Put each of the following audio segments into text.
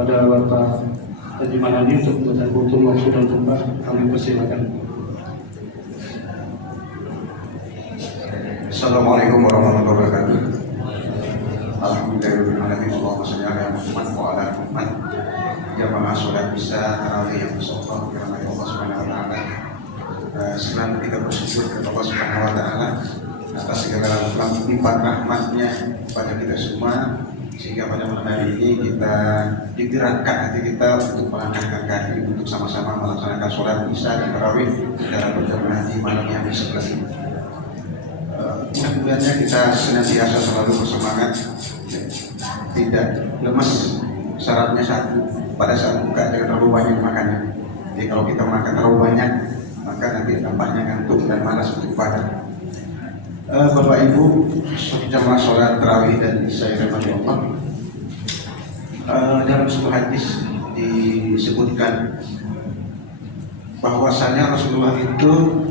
kepada Bapak Haji Manani untuk memberikan kultum waktu dan tempat. Kami persilakan. Assalamualaikum warahmatullahi wabarakatuh. Alhamdulillahirrahmanirrahim. Allahumma sholli ala Muhammad wa ala Muhammad. Jamaah sholat bisa tarawih yang bersyukur karena Allah Subhanahu wa taala. Selalu kita bersyukur kepada Allah Subhanahu wa taala atas segala limpahan rahmatnya pada kita semua, sehingga pada malam hari ini kita digerakkan hati kita untuk melangkahkan kaki untuk sama-sama melaksanakan sholat isya dan tarawih dalam berjamaah di malam yang ke-11 ini. Mudah-mudahan kita senantiasa selalu bersemangat, tidak lemes. Syaratnya satu, pada saat buka jangan terlalu banyak makannya. Jadi kalau kita makan terlalu banyak, maka nanti dampaknya ngantuk dan malas untuk ibadah. Bapak Ibu, jamaah sholat tarawih dan isya yang Allah, dalam sebuah hadis disebutkan bahwasanya Rasulullah itu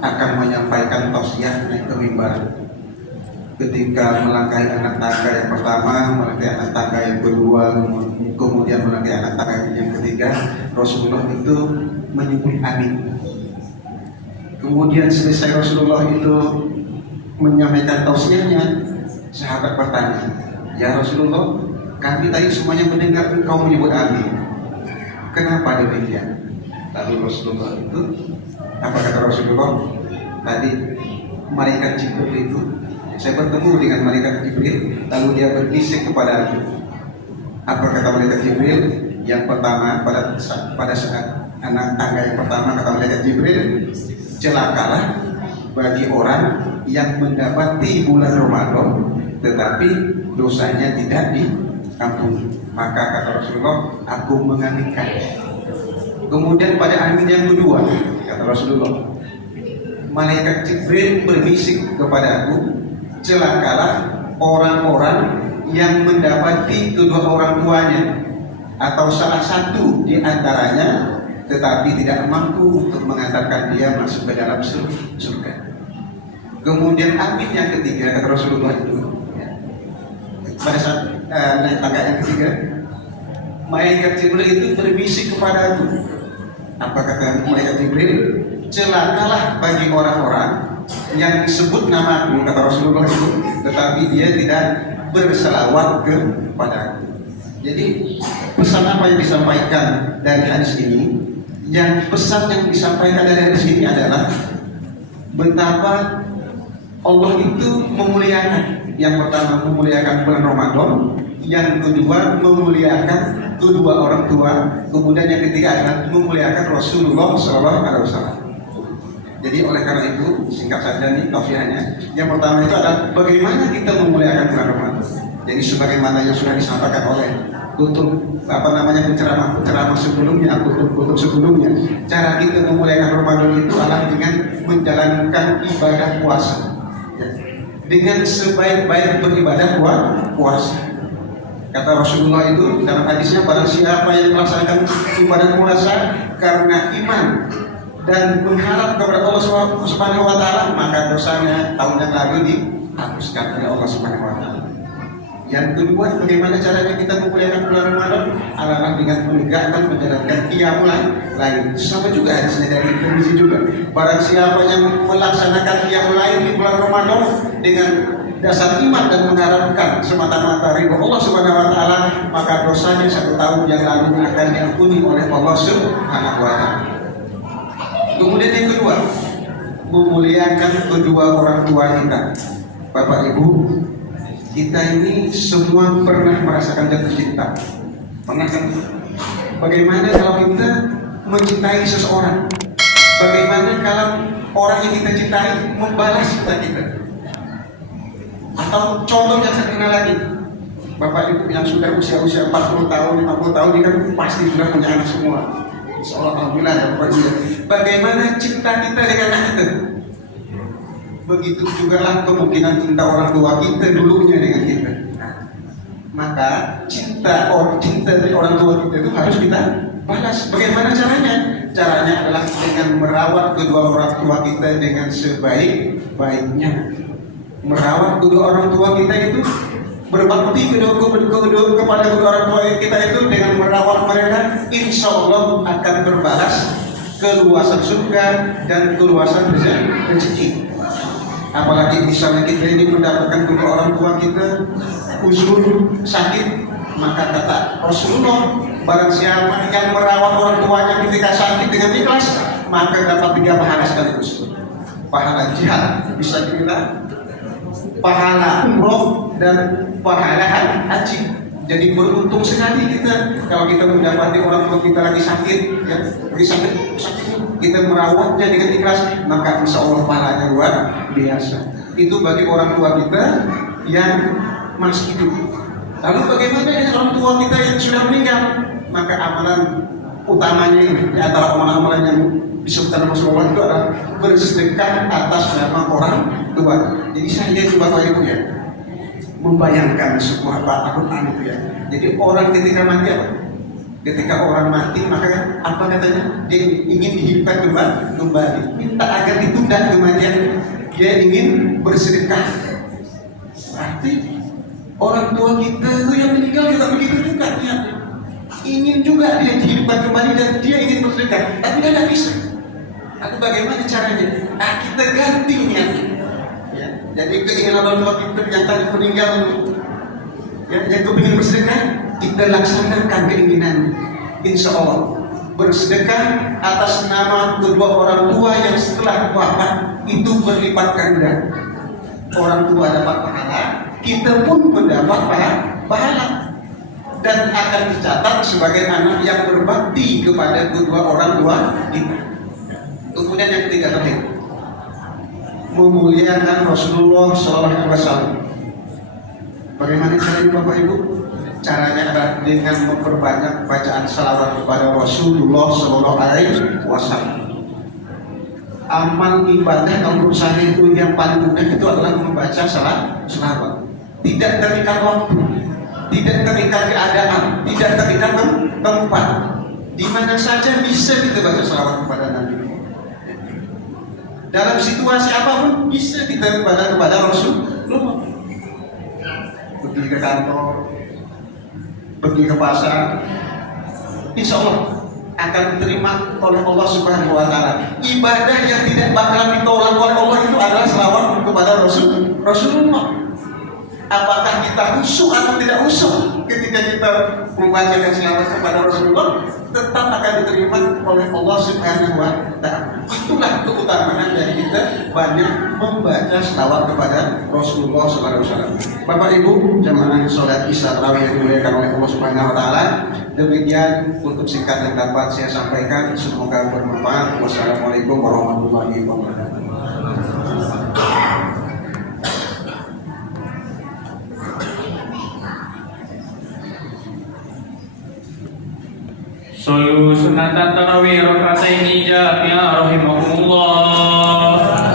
akan menyampaikan tausiah naik ke mimbar ketika melangkahi anak tangga yang pertama, melangkahi anak tangga yang kedua, kemudian melangkahi anak tangga yang ketiga. Rasulullah itu menyebut amin. Kemudian selesai Rasulullah itu menyampaikan tausiahnya, sahabat bertanya, ya Rasulullah, kami tadi semuanya mendengar engkau menyebut amin, kenapa demikian? Lalu Rasulullah itu, apa kata Rasulullah? Tadi malaikat Jibril itu, saya bertemu dengan malaikat Jibril, lalu dia berbisik kepada aku. Apa kata malaikat Jibril? Yang pertama, pada saat anak tangga yang pertama, kata malaikat Jibril, celakalah bagi orang yang mendapati bulan Ramadan tetapi dosanya tidak diampuni. Maka kata Rasulullah, aku mengaminkan. Kemudian pada amin yang kedua, kata Rasulullah, malaikat Jibril berbisik kepada aku, celakalah orang-orang yang mendapati kedua orang tuanya atau salah satu di antaranya tetapi tidak mampu untuk mengantarkan dia masuk ke dalam surga. Kemudian amin yang ketiga, kata Rasulullah itu, ya, pada saat naik tangga yang ketiga, malaikat Jibril itu berbisik kepada aku. Apa kata malaikat Jibril? Celakalah bagi orang-orang yang disebut namaku, kata Rasulullah itu, tetapi dia tidak berselawat kepada aku. Jadi pesan apa yang disampaikan dari hadis ini? Yang pesan yang disampaikan dari hadis ini adalah betapa Allah itu memuliakan. Yang pertama memuliakan bulan Ramadan, yang kedua memuliakan kedua orang tua, kemudian yang ketiga adalah memuliakan Rasulullah SAW. Jadi oleh karena itu, singkat saja nih tausiahnya. Yang pertama itu adalah bagaimana kita memuliakan bulan Ramadan. Jadi sebagaimana yang sudah disampaikan oleh penceramah sebelumnya, kutub sebelumnya, cara kita memuliakan Ramadan itu adalah dengan menjalankan ibadah puasa, ya, dengan sebaik-baik beribadah puasa. Kata Rasulullah itu dalam hadisnya, barang siapa yang melaksanakan ibadah puasa karena iman dan mengharap kepada Allah Subhanahu wa taala, maka dosanya tahun yang lalu dihapuskan oleh Allah Subhanahu wa taala. Yang kedua, bagaimana caranya kita memuliakan bulan Ramadan? Adalah dengan menegakkan menjalankan qiyamul lail. Sama juga hadisnya dari Tirmidzi juga. Barang siapa yang melaksanakan qiyamul lail di bulan Ramadan dengan dasar iman dan mengharapkan semata-mata ridho Allah Subhanahu wa taala, maka dosanya 1 tahun yang lalu akan diampuni oleh Allah Subhanahu wa taala. Kemudian yang kedua, memuliakan kedua orang tua kita. Bapak Ibu, kita ini semua pernah merasakan jatuh cinta. Pernah kan? Bagaimana kalau kita mencintai seseorang? Bagaimana kalau orang yang kita cintai membalas cinta kita? Atau contoh yang sederhana lagi, Bapak Ibu yang sudah usia 40 tahun, 50 tahun, ini kan pasti sudah punya anak semua. Insyaallah, alhamdulillah ya Bapak Ibu. Bagaimana cinta kita dengan anak kita? Begitu juga lah kemungkinan cinta orang tua kita dulunya dengan kita. Maka cinta dari orang tua kita itu harus kita balas. Bagaimana caranya? Caranya adalah dengan merawat kedua orang tua kita dengan sebaik-baiknya. Merawat kedua orang tua kita itu berbakti kepada kedua orang tua kita itu dengan merawat mereka, insya Allah akan berbalas keluasan surga dan keluasan rezeki. Apalagi misalnya kita ini mendapatkan kedua orang tua kita uzur sakit, maka kata Rasulullah, barang siapa yang merawat orang tuanya ketika sakit dengan ikhlas, maka dapat 3 pahala sekaligus. Pahala jihad, bisa dibilang pahala umroh dan pahala haji. Jadi beruntung sekali kita kalau kita mendapati orang tua kita lagi sakit, ya, lagi sakit, kita merawatnya dengan ikhlas, maka insya Allah pahalanya luar biasa. Itu bagi orang tua kita yang masih hidup. Lalu bagaimana dengan orang tua kita yang sudah meninggal? Maka amalan utamanya ini, di antara amalan-amalan yang disebutkan Rasulullah itu adalah bersedekah atas nama orang tua. Jadi saya juga Bapak Ibu ya, membayangkan sebuah Al-Quran itu ya. Jadi orang ketika mati apa? Ketika orang mati maka apa katanya? Dia ingin dihidupkan kembali, minta agar ditunda kematian. Dia ingin bersedekah. Berarti orang tua kita itu yang meninggal juga begitu juga dia. Ingin juga dia dihidupkan kembali dan dia ingin bersedekah, tapi dia tidak bisa. Atau bagaimana caranya? Kita ganti niatnya. Ya, jadi keinginan orang tua kita yang tadi meninggal, ya, yang kepingin bersedekah, kita laksanakan keinginan. Insya Allah bersedekah atas nama kedua orang tua yang setelah wafat itu berlipat ganda. Orang tua dapat pahala, kita pun mendapat pahala, dan akan dicatat sebagai anak yang berbakti kepada kedua orang tua kita. Kemudian yang ketiga terakhir, memuliakan Rasulullah SAW. Bagaimana caranya Bapak Ibu? Caranya adalah dengan memperbanyak bacaan salawat kepada Rasulullah SAW. Amal ibadah kalau saya itu yang paling mudah itu adalah membaca salawat. Tidak terikat waktu, tidak terikat keadaan, tidak terikat tempat. Di mana saja bisa kita baca salawat kepada Nabi. Dalam situasi apapun bisa kita kepada Rasulullah. Pergi ke kantor, pergi ke pasar, insya Allah akan diterima oleh Allah Subhanahu Wa Taala. Ibadah yang tidak bakalan ditolak oleh Allah itu adalah selawat kepada Rasulullah. Apakah kita khusyuk atau tidak khusyuk ketika kita membacakan selawat kepada Rasulullah, tetap akan diterima oleh Allah Subhanahu Wa Taala. Itulah keutamaan dari kita banyak membaca selawat kepada Rasulullah SAW. Bapak Ibu jamaah sholat Isya tarawih yang dimuliakan oleh Allah Subhanahu Wa Taala, demikian untuk singkat yang dapat saya sampaikan. Semoga bermanfaat. Wassalamualaikum warahmatullahi wabarakatuh. Sallu sunatan tarawih raka'ataini jami'a rahimakumullah.